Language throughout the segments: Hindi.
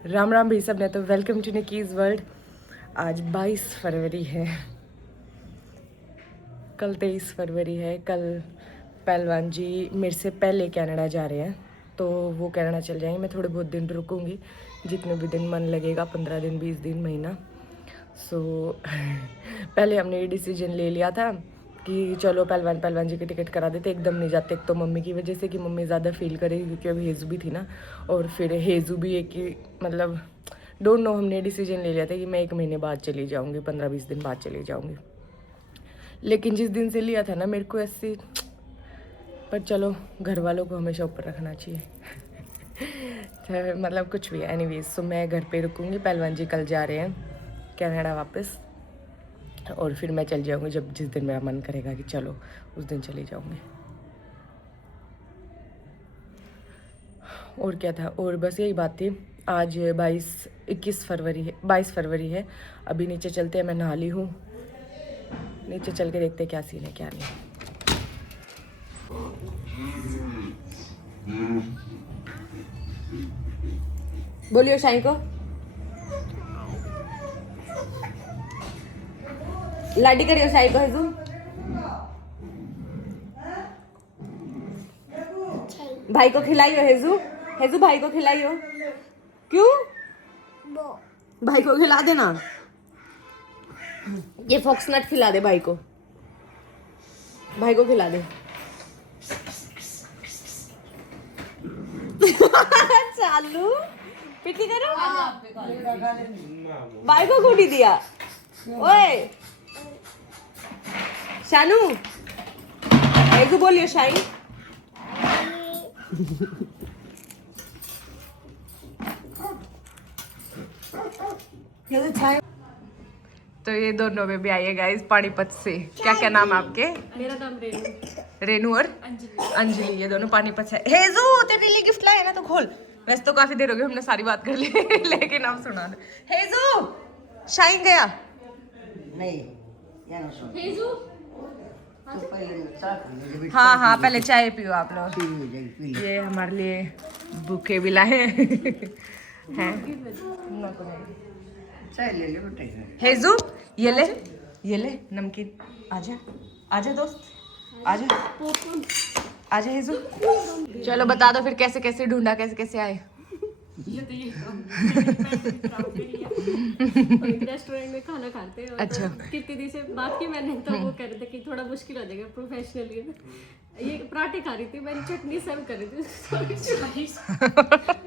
राम राम भी सब ने। तो वेलकम टू निकीज़ वर्ल्ड। आज 22 फरवरी है, कल 23 फरवरी है। कल पहलवान जी मेरे से पहले कनाडा जा रहे हैं, तो वो कनाडा चल जाएंगे। मैं थोड़े बहुत दिन रुकूंगी, जितने भी दिन मन लगेगा, 15 दिन 20 दिन महीना। सो पहले हमने ये डिसीजन ले लिया था कि चलो पहलवान जी की टिकट करा देते, एकदम नहीं जाते। एक तो मम्मी की वजह से कि मम्मी ज़्यादा फील करेगी, क्योंकि अभी हेजू भी थी ना, और फिर हेजू भी एक ही मतलब डोंट नो। हमने डिसीजन ले लिया था कि मैं 1 महीने बाद चली जाऊँगी, 15-20 दिन बाद चली जाऊँगी। लेकिन जिस दिन से लिया था ना मेरे को ऐसे, पर चलो घर वालों को हमेशा ऊपर रखना चाहिए। तो मतलब कुछ भी एनीवेज, सो मैं घर पे रुकूँगी। पहलवान जी कल जा रहे हैं कनाडा वापस, और फिर मैं चल जाऊँगी जब जिस दिन मेरा मन करेगा कि चलो उस दिन चली जाऊँगी। और क्या था, और बस यही बात थी। आज 21 फरवरी है, 22 फरवरी है। अभी नीचे चलते हैं, मैं नहा ली हूँ। नीचे चल के देखते हैं क्या सीन है क्या नहीं। बोलियो शाही को, लाडी करियो शाही को। हेजू भाई को खिलाइयो। हेजू हेजू भाई को खिलाइयो। क्यों? भाई को खिला देना। ये फॉक्सनट खिला दे भाई को, भाई को खिला दे। चालू पिटी करो। भाई को खूटी दिया। ओए शानू, एक बोलिए शाही। तो ये दोनों में भी आइए गाइस पानीपत से। क्या क्या नाम है आपके? मेरा नाम रेनू। रेनू और अंजलि, ये दोनों पानीपत से। हेजू तेरे लिए गिफ्ट लाए ना, तो खोल। वैसे तो काफी देर हो गई, हमने सारी बात कर ली लेकिन अब सुना दो। हेजू शाइन गया नहीं हेजू तो पहले हाँ हाँ, पहले चाय पियो आप लोग। ये हमारे लिए बुके भी लाए हैं। चाय ले ले बेटा। हेजू ये ले नमकीन। आजा आजा दोस्त, आजा आजा हेजू। चलो बता दो फिर कैसे कैसे ढूंढा, कैसे कैसे आए। रेस्टोरेंट में खाना खाते हैं। अच्छा। कितनी दिन से बात की मैंने, तो वो कह रहे थे कि थोड़ा मुश्किल हो जाएगा प्रोफेशनली। ये पराठे खा रही थी, मैंने चटनी सर्व कर रही थी।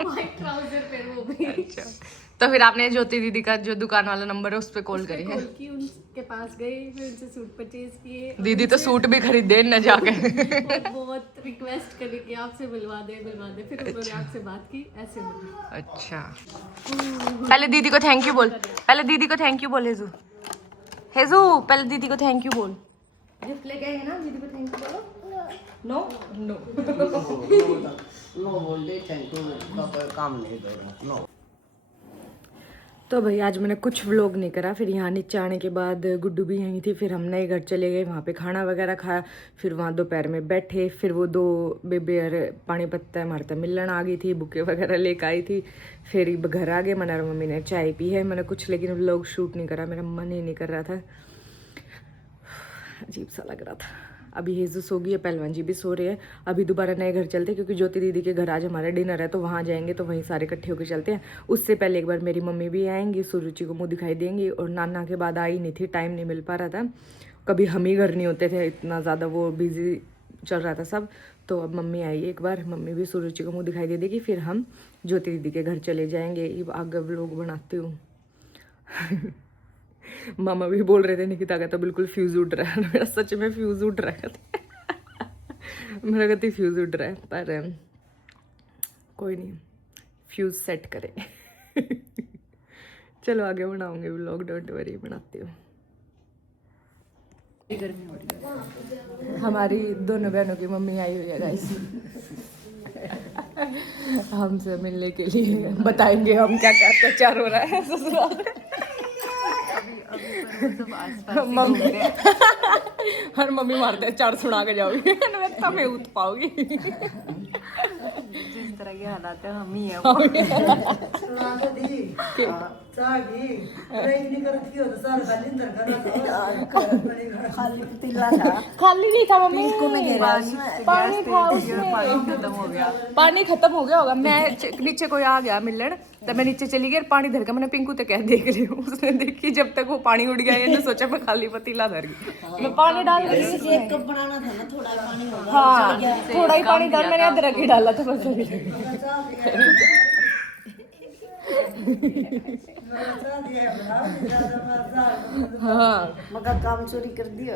व्हाइट ट्राउजर पे वो भी। अच्छा, तो फिर आपने ज्योति दीदी का जो दुकान वाला नंबर है उस पे कॉल करी है? कॉल की, उनके पास गए, फिर उनसे सूट परचेज किए। दीदी तो सूट भी खरीदे न जाके। बहुत रिक्वेस्ट करी कि आपसे मिलवा दे। फिर उन्होंने आपसे बात की, ऐसे मिला। अच्छा, पहले दीदी को थैंक यू बोल। पहले दीदी को थैंक यू बोल हेजू। हेजू पहले दीदी को थैंक यू बोल। गिफ्ट लेके आए ना, दीदी को थैंक यू बोलो। नो नो नो बोल दे, थैंक यू का काम नहीं करो। नो। तो भाई आज मैंने कुछ व्लॉग नहीं करा। फिर यहाँ नीचे आने के बाद गुड्डू भी यहीं थी, फिर हम नए घर चले गए, वहाँ पे खाना वगैरह खाया। फिर वहाँ दोपहर में बैठे, फिर वो 2 बेबे और पानीपत हमारे तक मिलने आ गई थी, बुके वगैरह लेकर आई थी। फिर घर आ गए, मैंने और मम्मी ने चाय पी है। मैंने कुछ लेकिन व्लॉग शूट नहीं करा, मेरा मन ही नहीं कर रहा था, अजीब सा लग रहा था। अभी हेजू सो गई है, पहलवान जी भी सो रहे हैं। अभी दोबारा नए घर चलते हैं, क्योंकि ज्योति दीदी के घर आज हमारा डिनर है, तो वहाँ जाएंगे, तो वहीं सारे इकट्ठे होकर चलते हैं। उससे पहले एक बार मेरी मम्मी भी आएंगी, सुरुचि को मुंह दिखाई देंगी। और नाना के बाद आई नहीं थी, टाइम नहीं मिल पा रहा था, कभी हम ही घर नहीं होते थे, इतना ज़्यादा वो बिजी चल रहा था सब। तो अब मम्मी आई एक बार, मम्मी भी सुरुचि को मुँह दिखाई दे देगी, फिर हम ज्योति दीदी के घर चले जाएंगे। आगे व्लॉग बनाती हूँ। मामा भी बोल रहे थे निकिता का तो बिल्कुल फ्यूज उड़ रहा है। मेरा सच में फ्यूज उड़ रहा है। मेरा कहती फ्यूज उड़ रहा है, पर कोई नहीं, फ्यूज सेट करें। चलो आगे बनाऊंगे व्लॉग, डोंट वरी, बनाती हूँ। हमारी दोनों बहनों की मम्मी आई हुई है गाइस, हमसे मिलने के लिए। बताएंगे हम क्या क्या अत्याचार हो रहा है ससुराल में। मम्मी हर मम्मी मारते हैं 4 सुना के जाओगी, मैं उठ पाओगी। जिस तरह के हालात है, हम ही हैं खाली पतीला था, खाली नहीं था मम्मी, पानी था उसमें, पानी खत्म हो गया। पानी खत्म हो गया होगा। मैं नीचे कोई आ गया मिलन, तब मैं नीचे चली गई और पानी धर के मैंने पिंकू तो क्या देख रही हूँ, उसने देखी जब तक वो पानी उड़ गया ये सोचा मैं खाली पतीला धर गई, मैं पानी डाल रही थी। एक कप बनाना था ना, थोड़ा पानी होगा। हाँ थोड़ा ही पानी डाल, मैंने अदरक ही डाला था बस अभी। हाँ मगर काम चोरी कर दिया।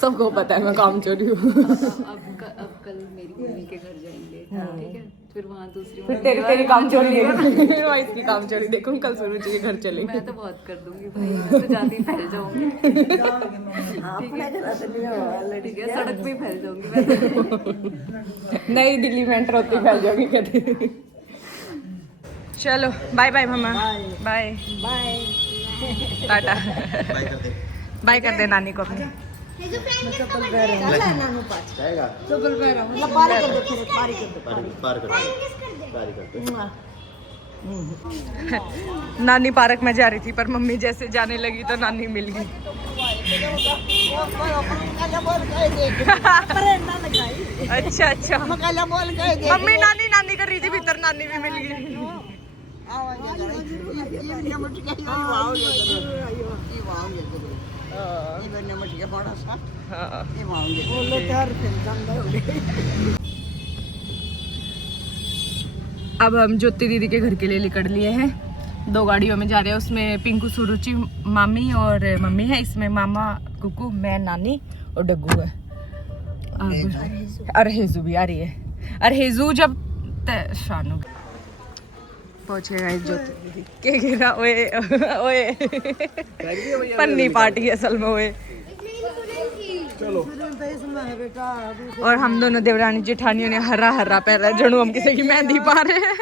सबको पता है मैं काम चोरी हूँ। अब कल मेरी मम्मी के घर जाएंगे, ठीक है, फिर वहाँ दूसरी फिर तेरी काम चोरी देखूंगी, फिर मैं इसकी काम चोरी देखूंगी, कल सुरुचि के घर चलेंगे। मैं तो बहुत कर दूंगी भाई, मैं तो जाती फैल जाऊंगी। ठीक है, सड़क पे ही फैल जाऊंगी मैं। नई दिल्ली में एंटर होती फैल जाओगी कहते। चलो बाय बाय मामा, बाय बाय। टाटा, बाय कर दे नानी को अपनी। नानी पार्क में जा रही थी पर मम्मी जैसे जाने लगी तो नानी मिल गई। अच्छा अच्छा, मम्मी नानी नानी कर रही थी भीतर, नानी भी मिल गई। अब हम ज्योति दीदी के घर के लिए निकल लिए हैं, 2 गाड़ियों में जा रहे हैं। उसमें पिंकू सुरुचि मामी और मम्मी है, इसमें मामा कुकू मैं नानी और डग्गू है। अब अरहेजू भी आ रही है, अरहेजू जब शानू पहुंचेगा ज्योति दीदी के गिरा। ओए ओए पन्नी पार्टी असल में ओए। और हम दोनों देवरानी जेठानियों ने हरा हरा पहना है, जनू हम किसी की मेहंदी पा रहे हैं।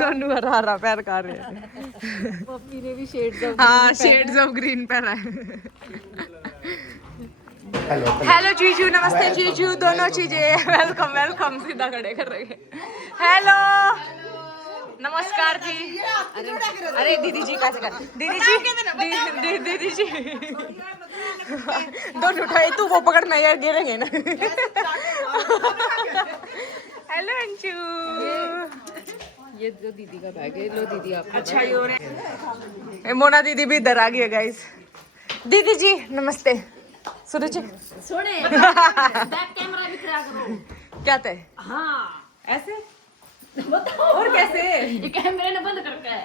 दोनों हरा हरा पैर कर रहे हैं। पप्पी ने भी शेड्स ऑफ, हाँ शेड्स ऑफ ग्रीन पहना है। हेलो जीजू, नमस्ते जीजू, दोनों चीजें वेलकम वेलकम सीधा खड़े कर रहे हैं। हेलो नमस्कार जी। अरे दीदी जी कैसे कर, दीदी जी दीदी जी दोनों उठाए, तू वो पकड़ मैं यार गिरेंगे ना। हेलो अंशु, ये जो दीदी का बैग है, लो दीदी आप। अच्छा ये हो रहा है। मोना दीदी भी इधर आ गई है गाइस। दीदी जी नमस्ते। सुरुचि सुने बैक कैमरा भी करा करो। क्या थे? हाँ ऐसे और कैसे? ये कैमरे ने बंद करके है।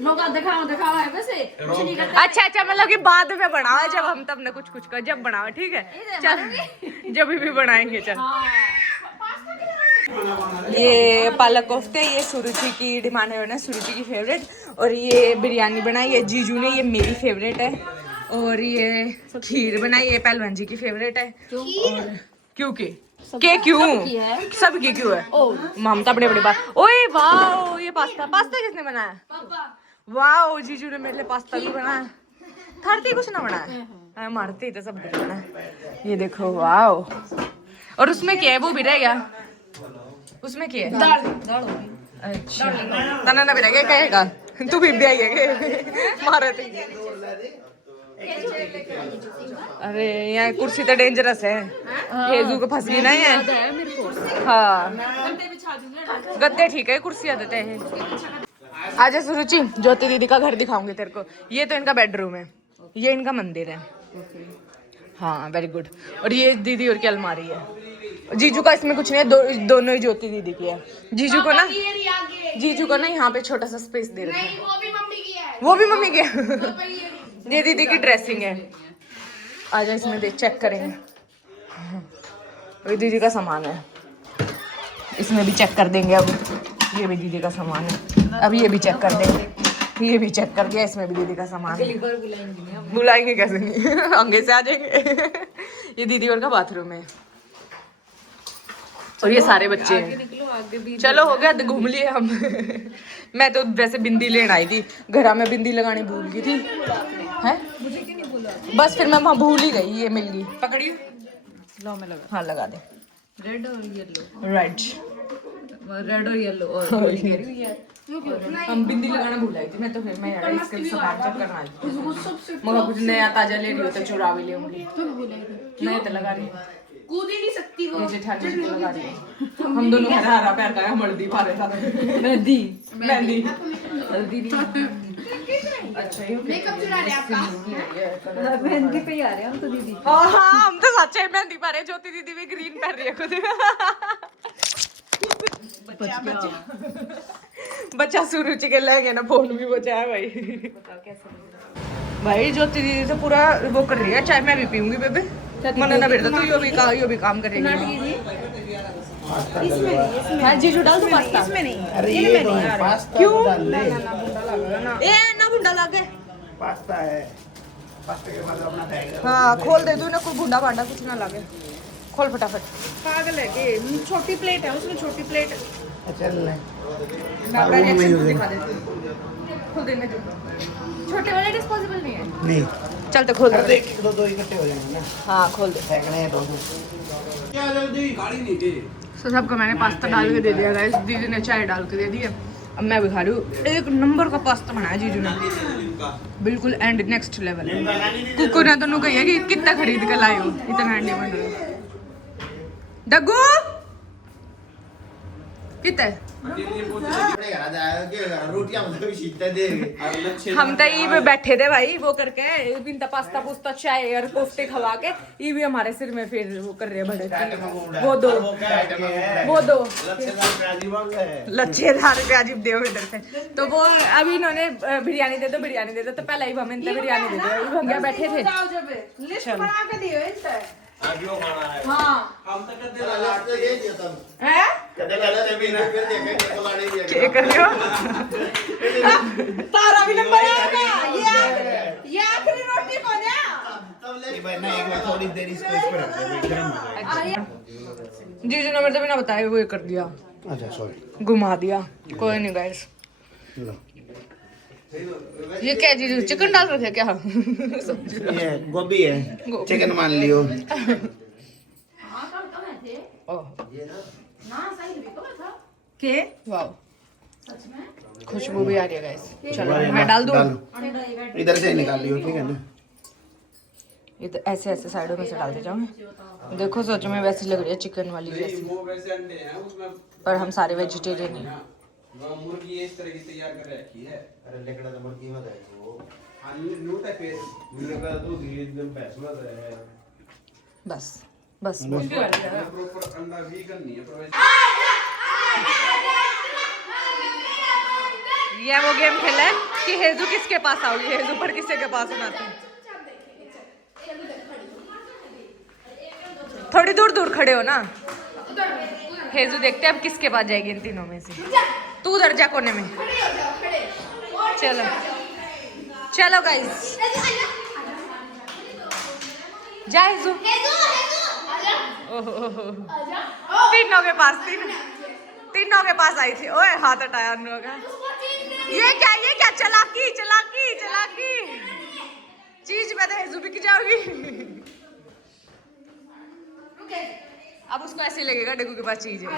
नौका दिखावा है वैसे कुछ नहीं करता। अच्छा अच्छा, मतलब कि बाद में बनाओ जब हम तब ने कुछ का जब बनाओ, ठीक है चल जब भी बनाएंगे चल। ये पालक कोफ्ते, ये सुरुचि की डिमांड है ना, सुरुचि की फेवरेट। और ये बिरयानी बनाई है जीजू ने, ये मेरी फेवरेट है। और ये खीर बनाई है पहलवान जी की फेवरेट है। और क्योंकि क्यों सबकी क्यों है ममता बड़े बड़े बात। ओए वाह, ये पास्ता किसने बनाया? वाह जीजू ने मेरे लिए पास्ता भी बनाया। थरती कुछ ना बनाया, मारती तो सब कुछ बनाया। ये देखो वाह। और उसमें क्या है, वो भी रह गया, उसमें क्या है? दाल। अच्छा तना ना भी रह गया, कहेगा तू भी आई है मारे थे। अरे यहाँ कुर्सी तो डेंजरस है, हेजू को फंस गई ना ये। हाँ गद्दे ठीक है, कुर्सियाँ देते हैं। आजा सुरुचि, ज्योति दीदी का घर दिखाऊंगी तेरे को। ये तो इनका बेडरूम है, ये इनका मंदिर है। हाँ वेरी गुड। और ये दीदी और की अलमारी है। जीजू का इसमें कुछ नहीं है, दोनों ही ज्योति दीदी की है। जीजू को ना यहाँ पे छोटा सा स्पेस दे रखा है। वो भी मम्मी की है। ये दीदी की ड्रेसिंग है। आजा इसमें देख चेक करेंगे, ये दीदी का सामान है, इसमें भी चेक कर देंगे। अब ये भी दीदी का सामान है, अब ये भी चेक कर देंगे। ये भी चेक कर दिया, इसमें भी दीदी का सामान है। बुलाएंगे कैसे नहीं, आगे से आ जाएंगे। ये दीदी और का बाथरूम है। और ये सारे बच्चे हैं। चलो हो गया, घूम लिए हम। मैं तो वैसे बिंदी लेने आई थी, घर में बिंदी लगानी भूल गई थी। है मुझे क्यों नहीं बोला? बस फिर मैं वहाँ भूल ही गई, ये मिल गई। पकड़ी लो मैं लगा। हाँ लगा दे। रेड और येलो, रेड। रेड और येलो और गोल्ड कह रही हूँ यार। हम बिंदी लगाना भूल आई थी मैं, तो फिर मैं यार इसके सामान चेक करना आई थी, मगर कुछ नया ताजा ले रही हो तो चुरा भी ले होंगी। नया तो लगा रही हूँ, कूद ही नहीं सकती वो। ये जेठानी को लगा रही है। हम दोनों हरा हरा पैर का है, हल्दी पा रहे साथ मेहंदी मेहंदी हल्दी नहीं। अच्छा ये मेकअप चुरा रहे आपका। मेहंदी पे ही आ रहे हैं हम तो दीदी। हाँ हाँ हम तो सच में मेहंदी पा रहे, ज्योति दीदी भी ग्रीन पहन रही है खुद। बच्चा सुरुचि के लगे ना, फोन भी बचा है भाई। भाई ज्योति दीदी तो पूरा वो कर रही है, चाय मैं भी पीऊंगी बेबे। मना ना बेटा, तू यो भी काम करेगी। हाँ जीजू डाल दो पास्ता। इसमें नहीं, अरे ये तो है पास्ता क्यों? डाल ले। ए ना भुंडा लागे। पास्ता है, पास्ता के बाद अपना खाएगा। हाँ खोल दे तू ना, कोई भुंडा भांडा कुछ ना लागे। खोल फटाफट। पागल है कि छोटी प्लेट है, उसमें छोटी प्लेट है। चल ले। मैं अपना रिएक्शन दिखा देती हूँ। खोल दे मैं दे। छोटे वाले डिस्पोजेबल नहीं है। नहीं, चल तो खोल अरे दे। एक दो इकट्ठे हो जाएंगे ना, हाँ खोल दे। फेंकने हैं दो। क्या जल्दी गाड़ी नहीं गई। तो सबको मैंने पास्ता डाल के दे दिया गाइस, दीदी ने चाय डाल के दे दी है। अब मैं भी खा रही हूँ। एक नंबर का पास्ता बनाया जीजू ने, बिल्कुल एंड नेक्स्ट लेवल। कुकू ने तो कही कि कितना खरीद के लाए हो, इतना हैंडी बन रहा है। डग्गू कितना हम तो ये भी बैठे थे भाई वो करके, बिनता पास्ता पुस्ता चाय और कोफ्ते खवा के, ये भी हमारे सिर में फिर वो कर रहे हैं बड़े। वो दो लच्छेदार प्याजी दे इधर से। तो वो अभी इन्होंने बिरयानी दे दो तो पहले ही हमें बिरयानी दे दो, भैया बैठे थे। लिस्ट बना के दियो इस पे। हाँ हैं? क्या कर रहे हो? तारा भी नंबर आएगा। ये आखिरी रोटी बना। एक बार थोड़ी देर इसको इस पे रख दे, गर्म हो जाएगा। जीजू ने मेरे तो बिना बताए वो ये कर दिया, अच्छा सॉरी। घुमा दिया। कोई नहीं गाइस। ये क्या जीजू चिकन डाल रखे क्या? ये गोभी है, चिकन मान लियो। के वाओ खुशबू भी आ रही है गाइस। चलो मैं डाल दूं। इधर से निकाल लियो, ठीक है ना। ये तो ऐसे ऐसे साइडों में से डालते जाओ। देखो सच में वैसी लग रही है चिकन वाली जैसी, पर हम सारे वेजिटेरियन हैं। मुर्गी इस तरह की तैयार कर रखी है। अरे लेकड़ा तो मुर्गी मत है वो। हाँ न्यू टाइप है। मेरे का तो धीरे धीरे पैस मत है। बस बस प्रॉपर अंडा वीगन नहीं है। ये वो गेम खेला है कि हेजू किसके पास आओगी, हेजू पर किसी के पास होना था। थोड़ी दूर दूर खड़े हो ना हेजू, देखते हैं अब किसके पास जाएगी इन तीनों में से। तू उधर जा कोने में। चलो चलो गाइस जा हेजू। तीनों के पास तीनों के पास आई थी। ओए हाथ हटाया उन लोगों का। ये क्या चलाकी चीज में तो हेजू बिक जाओगी। अब उसको ऐसे लगेगा डेगू के पास चीज है।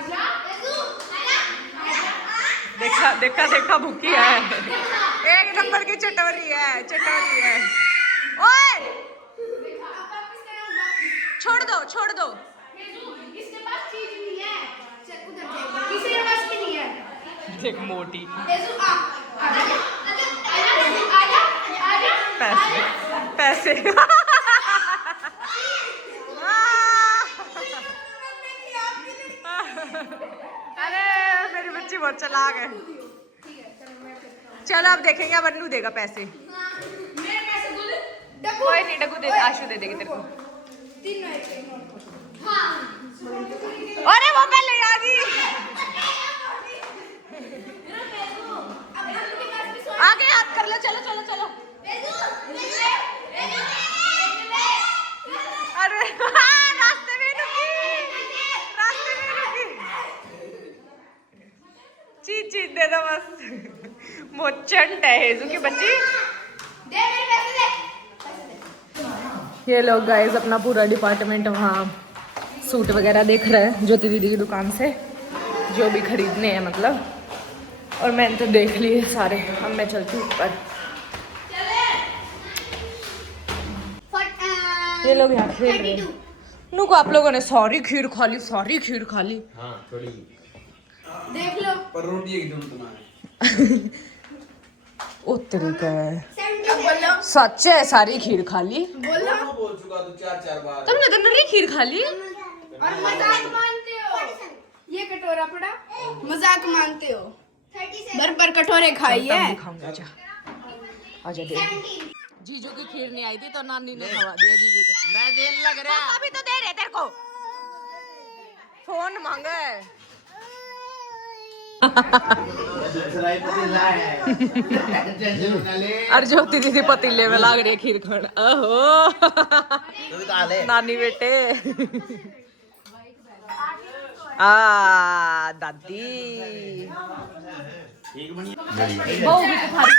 देखा भूखी है, एक नंबर की चटोरी है। ओए छोड़ दो इसके पास चीज नहीं है, किसी के पास भी नहीं है। देख मोटी आजा। पैसे अरे मेरी बच्ची बहुत चालाक है। चलो अब देखेंगे अब अन्नू देगा पैसे। कोई नहीं डगू दे, आशु दे देगी तेरे को। अरे वो पहले आ गई। आगे हाथ कर लो। चलो अरे रास्ते में रुकी। चीज दे दो बस। मोचंट है हेजू की बच्ची। ये लोग गाइस अपना पूरा डिपार्टमेंट वहाँ सूट वगैरह देख रहे हैं ज्योति दीदी की दुकान से, जो भी खरीदने हैं मतलब। और मैंने तो देख लिए सारे। अब मैं चलती हूँ ऊपर। ये लोग यहाँ खेल रहे हैं। नू को आप लोगों ने सारी खीर खा ली, सारी खीर खा ली। हाँ थोड़ी देख लो। पर रोटी एकदम तना है। ओ तरीका है, सच है सारी खीर खा ली। बोल चुका तू 4 बार। तुमने तो नली खीर खा ली। और मजाक मानते हो। ये कटोरा पड़ा, मजाक मानते हो। भर कटोरे खाई है। खाऊंगा, आजा आजा दे। जीजू की खीर नहीं आई थी तो नानी ने खवा दिया जीजू को। मैं देन लग रहा है। अभी तो दे रहे तेरे को। फोन मांगा है। और ज्योति दीदी पतीले में लाग रही है खीर खाने। ओहो नानी बेटे। दादी बहू भी तो खा रही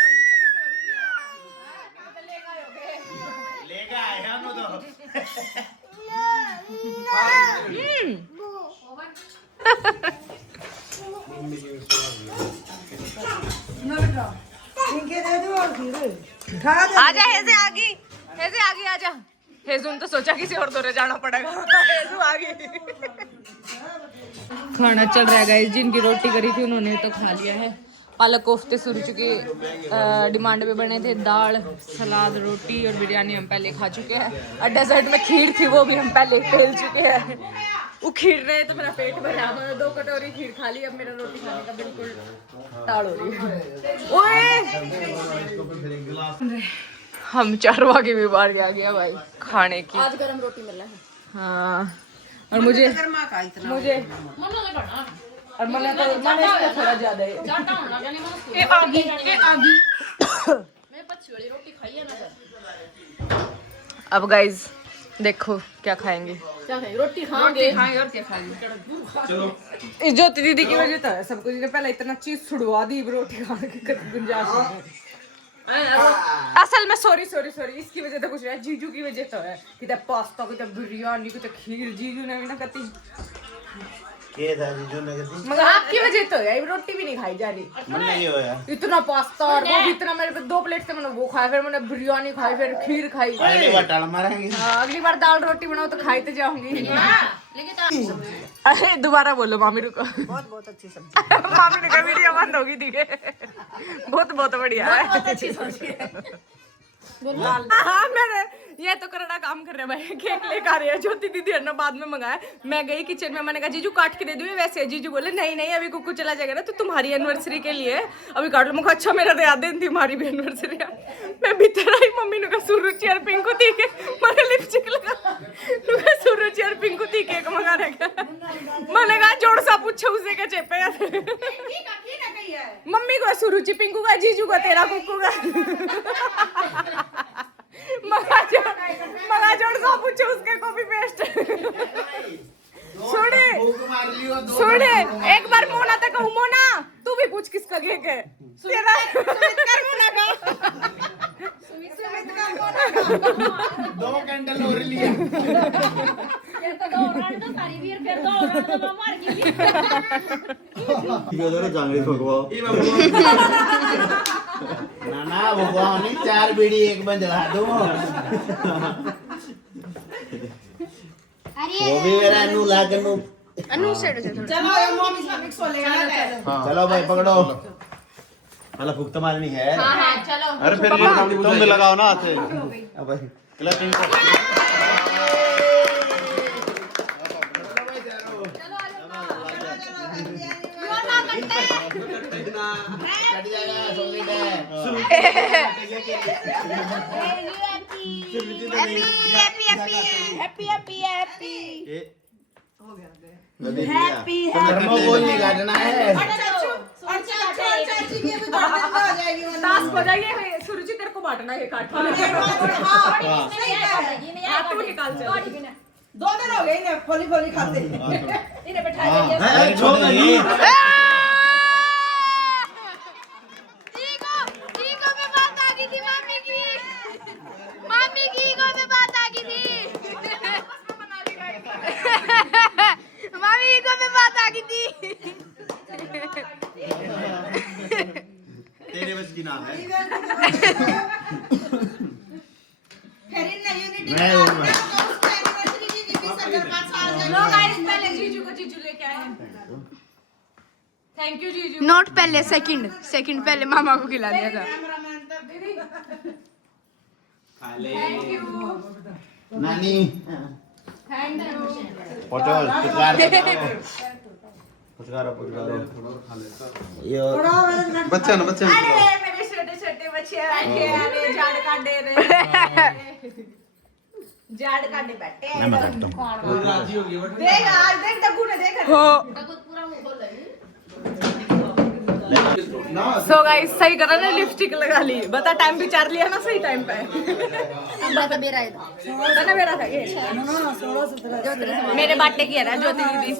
आजा हेजे आगी आजा। हेजून तो सोचा किसी और दौरे जाना पड़ेगा। हेजू आगी। खाना चल रहा है गाइस। जिनकी रोटी करी थी उन्होंने तो खा लिया है। पालक कोफ्ते सूरज के डिमांड पे बने थे। दाल, सलाद, रोटी और बिरयानी हम पहले खा चुके हैं। और डेजर्ट में खीर थी, वो भी हम पहले खेल चुके हैं। वो खीर रहे तो मेरा पेट भरा। मैंने 2 कटोरी खीर खा ली। अब मेरा रोटी खाने का बिल्कुल टाड़ हो रही है। ओए हम 4 वागे भी बाहर गया भाई खाने की। आज गरम रोटी मिल रहा है। हाँ और मुझे और मैंने तो इसको थोड़ा ज्यादा है। ये आगी अब गाइज देखो क्या खाएंगे। क्या खाएंगे? रोटी खाएंगे और क्या खाएंगे। चलो इस ज्योति दीदी की वजह तो है सब कुछ। पहले इतना चीज छुड़वा दी रोटी खाने की गुंजाइश नहीं। असल में सॉरी इसकी वजह तो कुछ है, जीजू की वजह तो है। कितना पास्ता, कितना बिरयानी, कितना खीर जीजू ने भी ना करती। के था जीजू ने कती मगर आपकी वजह तो है, रोटी भी नहीं खाई जा रही। मन्ने क्यों होया इतना पास्ता और वो भी इतना। मेरे पे 2 प्लेट से मैंने वो खाया, फिर मैंने बिरयानी खाई, फिर खीर खाई। पहली बार टाल मारेंगे। हाँ, अगली बार दाल रोटी बनाओ तो खाई तो जाऊंगी। अरे दोबारा बोलो मामी रुको। बहुत अच्छी सब्जी। मामी ने कहा वीडियो बंद होगी थी। बहुत बढ़िया है। हाँ मैंने ये तो करना काम कर रहे भाई। केक लेकर आ रहे हैं ज्योति दीदी ने बाद में मंगाया। मैं गई किचन में, मैंने कहा जीजू काट के दे दूँ वैसे। जीजू बोले नहीं अभी कुकू चला जाएगा ना तो तुम्हारी एनिवर्सरी के लिए अभी काट लो। मैं अच्छा मेरा तो याद दिन थी हमारी भी एनिवर्सरी। मैं भीतर आई, मम्मी ने कहा सुरुचि और पिंकू थी के मैंने लिपस्टिक लगा। सुरुचि और पिंकू थी केक मंगा रहे। मैंने कहा जोड़ सा पूछो उसे क्या चेपे। मम्मी को सुरुचि, पिंकू का, जीजू का, तेरा, कुकू का। मगा जोड़ सा पूछो उसके कॉपी पेस्ट। सुने एक बार मोना तक कहूँ, मोना तू भी पूछ किसका केक है। तेरा मोना का। 2 कैंडल और लिया। ना भगवान नहीं 4 बीड़ी एक बंद जला दो। वो भी मेरा अनु लाकर नु चलो भाई पकड़ो। वाला भुगत मारनी है। चलो। अरे फिर ये तुम भी लगाओ ना हाथ से। अब भाई क्लैपिंग कट जाएगा सॉलिड है। हैप्पी थर्मोकोल नहीं काटना है। टास्क हो जाएगी। सुरुचि तेरे को बांटना है काट। तू निकाल चल। 2 दिन हो गए इन्हें खोली खाते। इन्हें बैठा हाँ, दीजिए। छोड़ दे। मामी की ईगो में बात आ गई थी। ना है फिर इन यूनिटी मैं दूंगा। लो गाइस पहले जीजू को जीजू लेके आए हैं। थैंक यू जीजू। नोट पहले सेकंड पहले मामा को खिला दिया था। थैंक यू नानी थैंक यू। पटोल पुचकार यो बच्चा ना बच्चा मेरे छोटे छोटे बच्चे बैठे हैं झाड़ काटे रहे झाड़ काटे बैठे हैं। मैं काटता हूं देख आज देख डब्बू ने देख हो। सो गाइस सही करा ना लिपस्टिक लगा ली। बता टाइम भी चार लिया ना सही टाइम पे। बता मेरा है ना मेरा था ये मेरे बाटे की है ना ज्योति दीदी।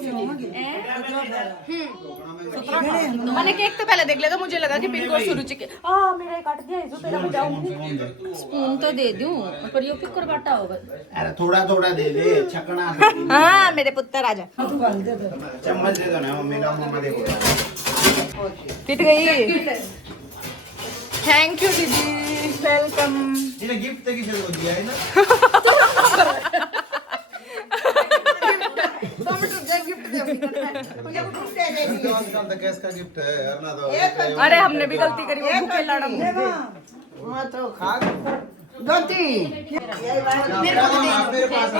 मैंने केक तो पहले देख लिया था मुझे लगा कि पिंक और सुरुचि के मेरा काट दिया इसको तेरा बचाऊंगी। स्पून तो दे दूं पर ये पिक कर बाटा होगा। अरे थोड़ा थोड़ा दे दे छकना हाँ मेरे पुत्र आजा। चम्मच दे दो ना मम्मी का मम्मा देखो पिट गई। थैंक यू दीदी वेलकम। इन्हें गिफ्ट किसे को दिया है ना कैस का गिफ्ट है अरना तो अरे हमने भी गलती करी वो भूखे लड़ा मैं तो खा दोती मेरे पास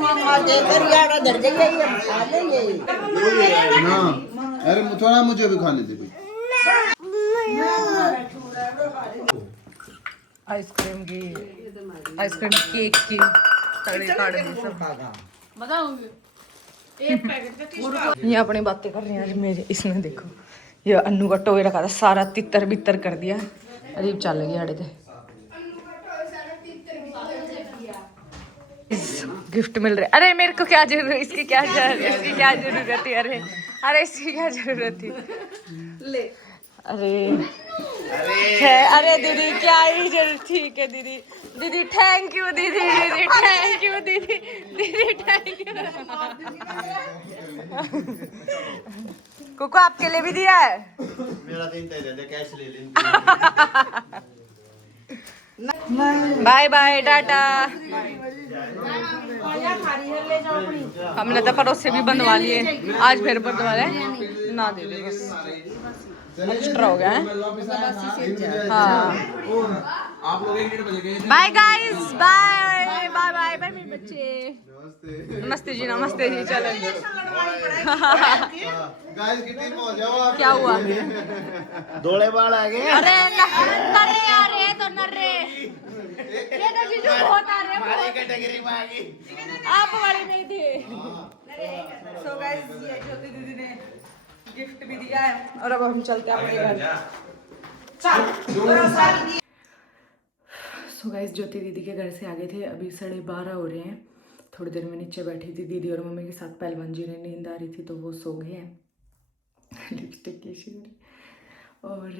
मामा देकर यार धर जाइए हम खा लेंगे ना अरे थोड़ा मुझे भी खाने दे भाई आइसक्रीम की आइसक्रीम केक की तगड़ी काट दी सब। ये अपनी बातें कर रही हैं आज मेरे। इसने देखो ये अन्नू का टोए रखा था सारा तितर बितर कर दिया। अरीब चल गया अड़े थे गिफ्ट मिल रहे। अरे मेरे को क्या जरूरत इसकी क्या जरूरत थी। अरे इसकी क्या जरूरत थी ले। अरे दीदी क्या ही जरूरत। ठीक है दीदी दीदी थैंक यू दीदी थैंक यू दीदी थैंक यू। कुको आपके लिए भी दिया है। मेरा दिन दे दे कैश ले ले बाय बाय टाटा। हमने तो पड़ोस से भी बनवा लिए आज फिर बनवा रहे ना दे दे बस एक्स्ट्रा हो गया है। हाँ आप लोग 1 मिनट बज गए bye guys bye bye bye bye मेरे बच्चे। नमस्ते जी चलो। गाइस कितनी पहुंच जाओ आप क्या हुआ। दोले बाल आ गए अरे नर्रे आ रहे हैं तो नर्रे ये तो जीजू बहुत आ रहे हैं हमारी कैटेगरी में आ गई आप वाले नहीं थे। सो गाइस ये ज्योति दीदी ने गिफ्ट भी दिया है और अब हम चलते हैं अपने घर। सो गाइस ज्योति दीदी के घर से आ गए थे। अभी 12:30 हो रहे हैं। थोड़ी देर में नीचे बैठी थी दीदी और मम्मी के साथ। पहलवान जी ने नींद आ रही थी तो वो सो गए हैं। लिपस्टिक की शिवरी। और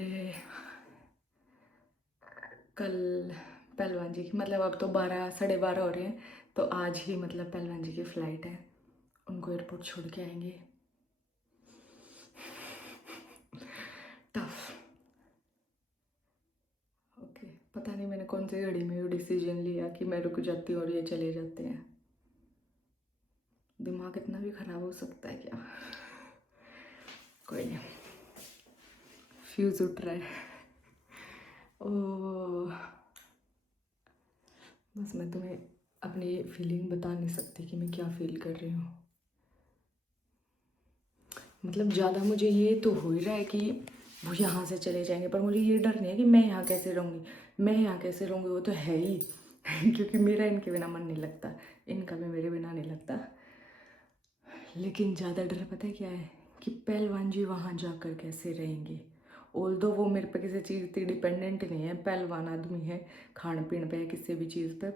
कल पहलवान जी की मतलब अब तो 12:30 हो रहे हैं तो आज ही मतलब पहलवान जी की फ़्लाइट है। उनको एयरपोर्ट छोड़ के आएंगे। टफ ओके पता नहीं मैंने कौन सी घड़ी में वो डिसीजन लिया कि मैं रुक जाती हूँ और ये चले जाते हैं। दिमाग इतना भी ख़राब हो सकता है क्या। कोई नहीं फ्यूज़ उठ रहा है। ओह बस मैं तुम्हें अपनी फीलिंग बता नहीं सकती कि मैं क्या फील कर रही हूँ। मतलब ज़्यादा मुझे ये तो हो ही रहा है कि वो यहाँ से चले जाएंगे पर मुझे ये डर नहीं है कि मैं यहाँ कैसे रहूँगी वो तो है ही क्योंकि मेरा इनके बिना मन नहीं लगता इनका भी मेरे बिना नहीं लगता। लेकिन ज़्यादा डर पता है क्या है कि पहलवान जी वहाँ जाकर कैसे रहेंगे। ऑल्दो वो मेरे पे किसी चीज़ पे डिपेंडेंट नहीं है। पहलवान आदमी है खान पीन पे किसी भी चीज़ पे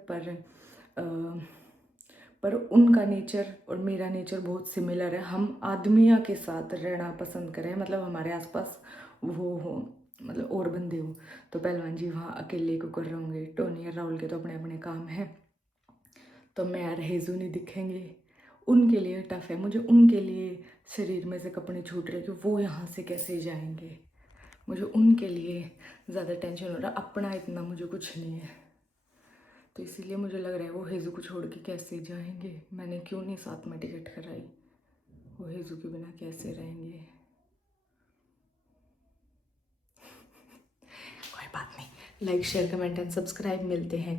पर उनका नेचर और मेरा नेचर बहुत सिमिलर है। हम आदमियों के साथ रहना पसंद करें मतलब हमारे आसपास वो हो मतलब और बंदे हो। तो पहलवान जी वहाँ अकेले को कर रहे होंगे। टोनी और राहुल के तो अपने अपने काम हैं तो मैं और हेजू नहीं दिखेंगे। उनके लिए टफ है। मुझे उनके लिए शरीर में से कपड़े छूट रहे कि वो यहाँ से कैसे जाएंगे। मुझे उनके लिए ज़्यादा टेंशन हो रहा, अपना इतना मुझे कुछ नहीं है। तो इसीलिए मुझे लग रहा है वो हेजू को छोड़ के कैसे जाएंगे, मैंने क्यों नहीं साथ में टिकट कराई, वो हेजू के बिना कैसे रहेंगे। कोई बात नहीं, like share comment and subscribe. मिलते हैं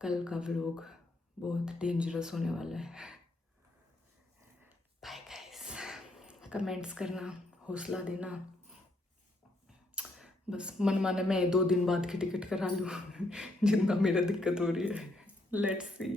कल का व्लॉग बहुत डेंजरस होने वाला है। बाय गाइस, कमेंट्स करना, हौसला देना। बस मन माने मैं 2 दिन बाद की टिकट करा लूँ जितना मेरा दिक्कत हो रही है। Let's see.